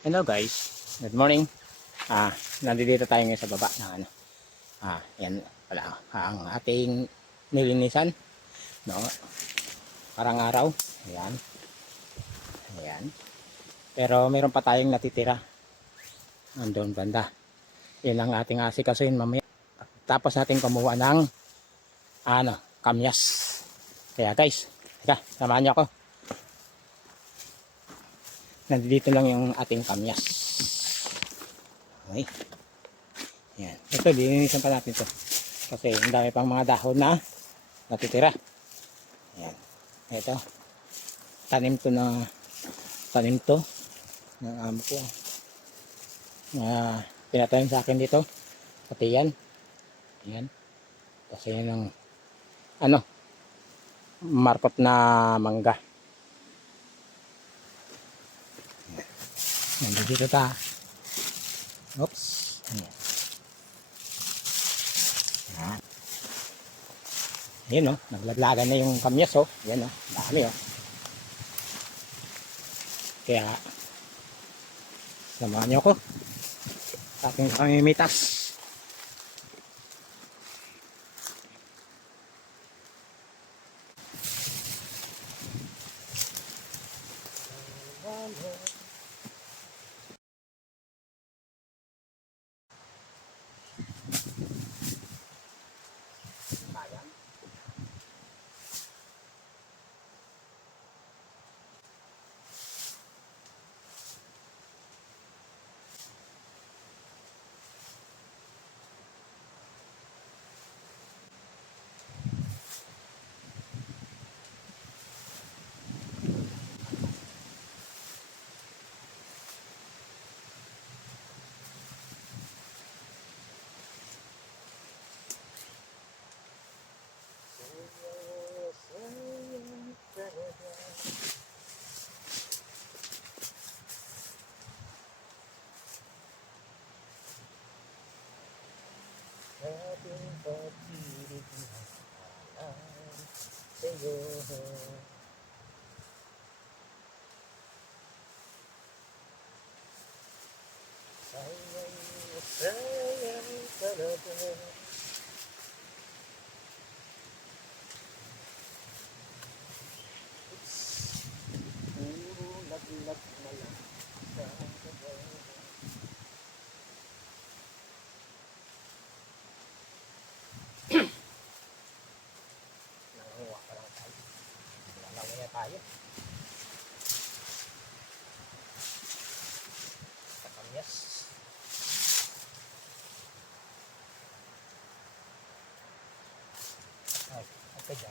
Hello guys, good morning. Nandito tayo ngayon sa baba na yan pala ang ating nilinisan, no? Parang araw. Ayan. Ayan. Pero meron pa tayong natitira. Andun banda. Yan ang ating asikasuhin mamaya. Tapos natin kumuha ng kamyas. Kaya guys, teka, samahan niyo ako. Nandito lang yung ating kamyas. Okay. Yan. Ito, linisan pa natin to. Kasi ang dami pang mga dahon na natitira. Yan. Ito. Tanim to ng amo ko. Pinatanim sa akin dito. Pati yan. Yan. Kasi yan ang markot na mangga. Nandito ta. Oops. Ayan. Ayan o, nagladlagan na yung kamyas o. Ayan o, dami o. Kaya, samahan niyo ako sa ating pamimitas. Ating pag-ibig na sa'yo. Sayang talaga. Puro laglag na lang sa kaba. Nanguha pa lang tayo. Nanguha tayo. Sa kamyas. Ay, okay dyan.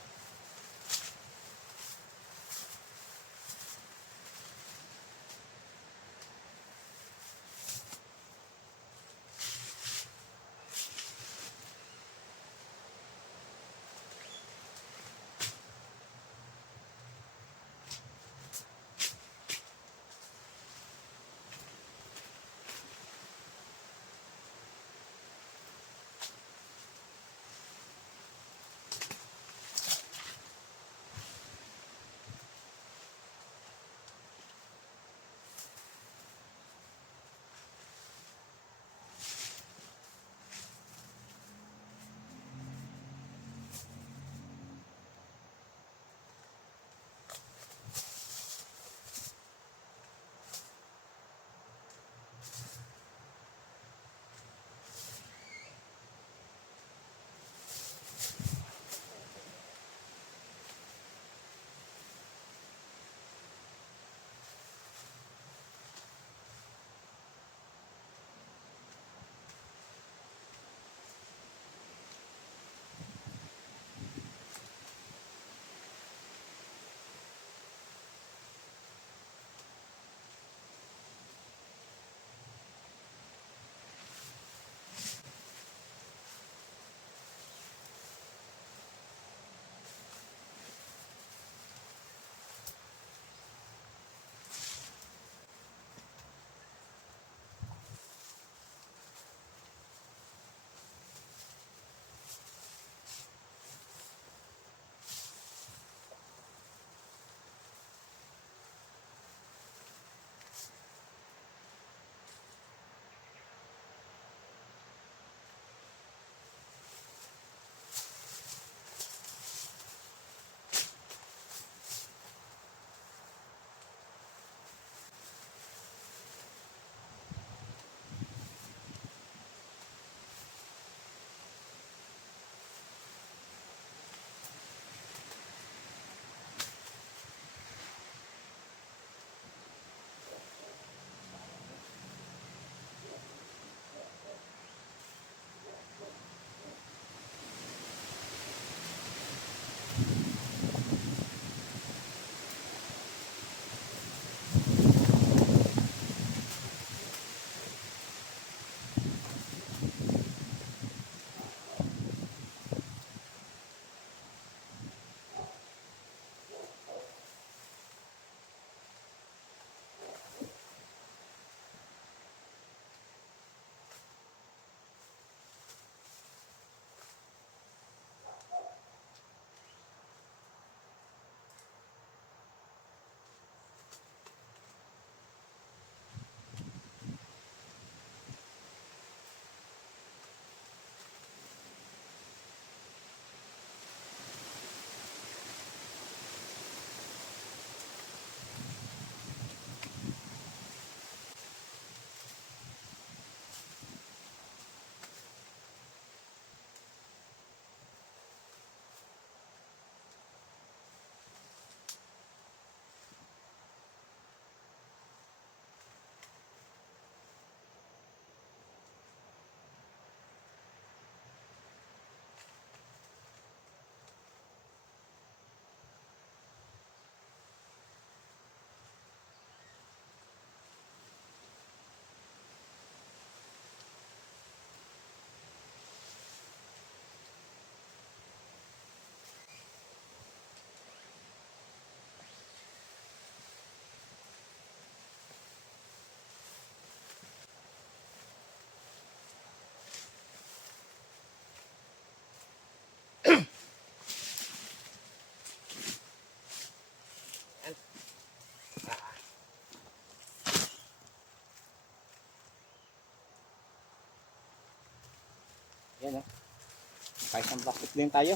Kahit isang plastic din tayo.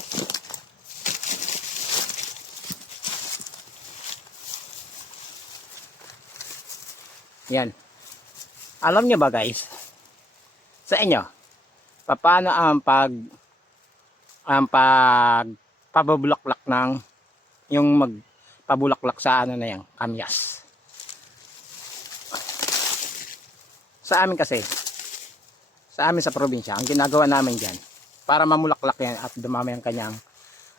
Yan. Alam niyo ba guys, sa inyo, paano ang pabubulaklak ng yung magpabulaklak sa ano na yan, kamyas. Sa amin kasi, sa amin sa probinsya, ang ginagawa namin dyan, para mamulaklak yan at dumami ang kanyang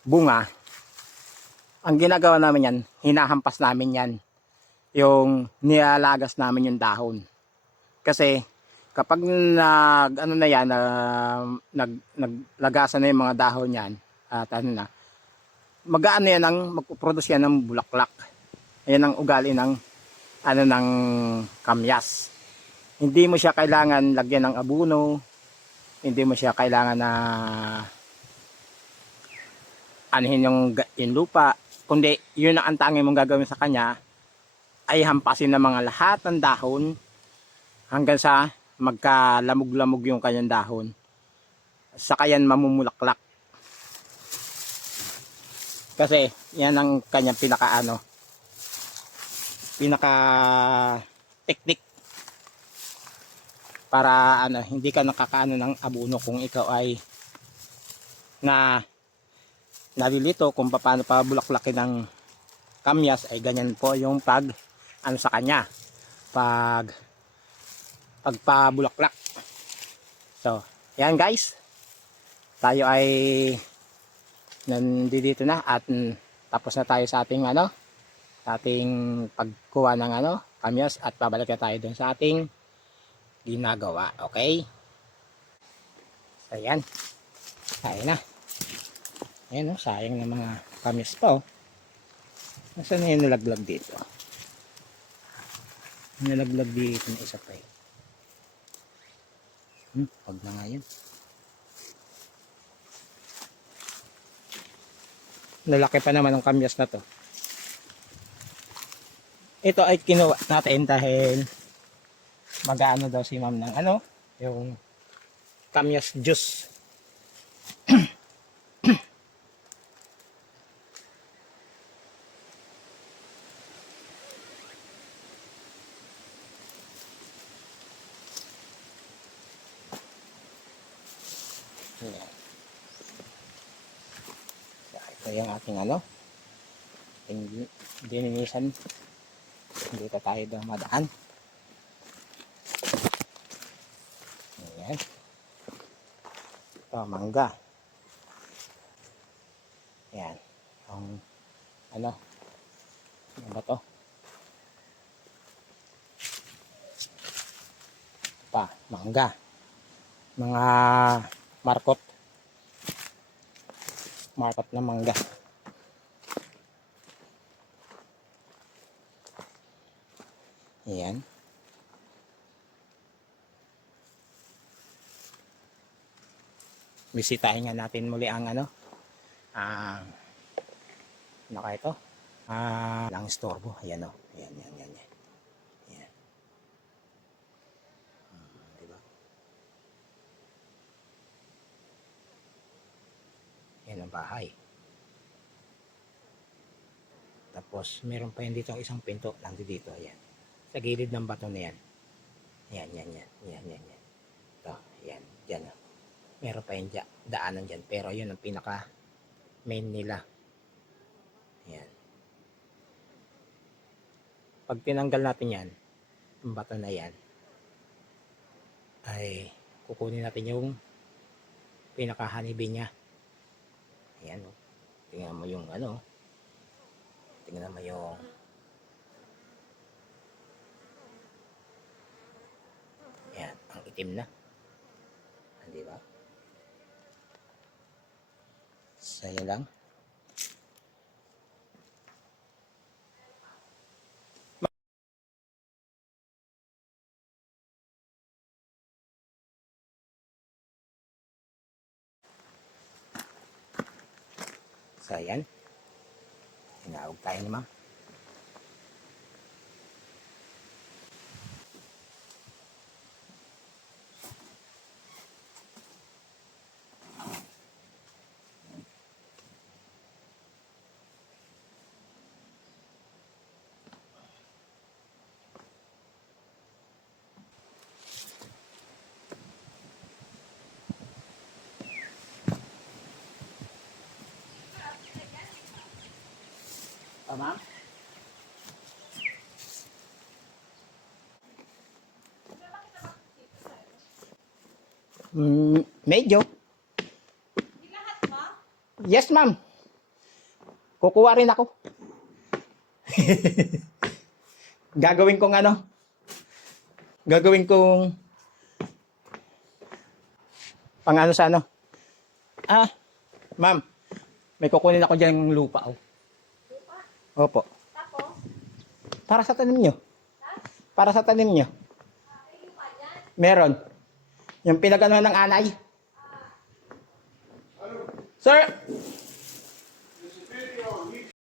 bunga, ang ginagawa namin yan, hinahampas namin yan, yung nilalagas namin yung dahon. Kasi kapag ano na yan, naglagasan na yung mga dahon yan, at ano na, mag-aano yan, magpuproduce yan ng bulaklak. Ayan ang ugali ng ano ng kamyas. Hindi mo siya kailangan lagyan ng abono, hindi mo siya kailangan na anihin yung lupa, kundi yun ang tanging mong gagawin sa kanya ay hampasin ng mga lahat ng dahon hanggang sa magkalamog-lamog yung kanyang dahon. Saka yan mamumulaklak. Kasi yan ang kanyang pinaka technique para hindi ka nakakaano ng abono kung ikaw ay nalilito kung paano pa bulaklakin ng kamyas. Ay ganyan po yung sa kanya pagpabulaklak. So yan guys, tayo ay nandito na at tapos na tayo sa ating ating pagkuha ng kamyas at babalik na tayo dun sa ating ginagawa. Okay, so yan, tayo na. Ayan sayang ng mga kamyas pa nasaan na yung nalaglag dito? Nalaglag dito na isa pa wag na nga yun. Lalaki pa naman ang kamyas na to. Ito ay kinuha natin dahil mag-aano daw si ma'am ng yung kamyas juice. Ayan. So, ito yung ating dininisan. Dito tayo daw madaan. Ayan. Ito, mangga. Ayan. Ano ba to? Mangga. Mga markot na mangga. Ayan. Bisitahin nga natin muli ang ito lang istorbo. Ayan ayan. Ayan. Diba? Yan ang bahay. Tapos meron pa yun dito isang pinto lang dito. Ayan. Sa gilid ng bato na yan. Yan. Ito, yan. Diyan. Meron pa yung daanan dyan. Pero yun ang pinaka main nila. Yan. Pag tinanggal natin yan, yung bato na yan, ay kukunin natin yung pinaka honeybee niya. Ayan. Tingnan mo yung tingnan mo yung yan, ang itim na. Di ba? Saya lang. So yan. Tinawag tayo ni ma'am. pa, ma'am? Medyo. Di lahat ba? Yes, ma'am. Kukuha rin ako. Gagawin kong ano? Gagawin kong pang ano sa ano? Ma'am. May kukunin ako dyan ng lupa. Oh. Lupa. Opo. Tapos, Para sa tanim nyo. Para sa tanim nyo. may lupa dyan. Meron. Yung pinagano ng anay. Sir,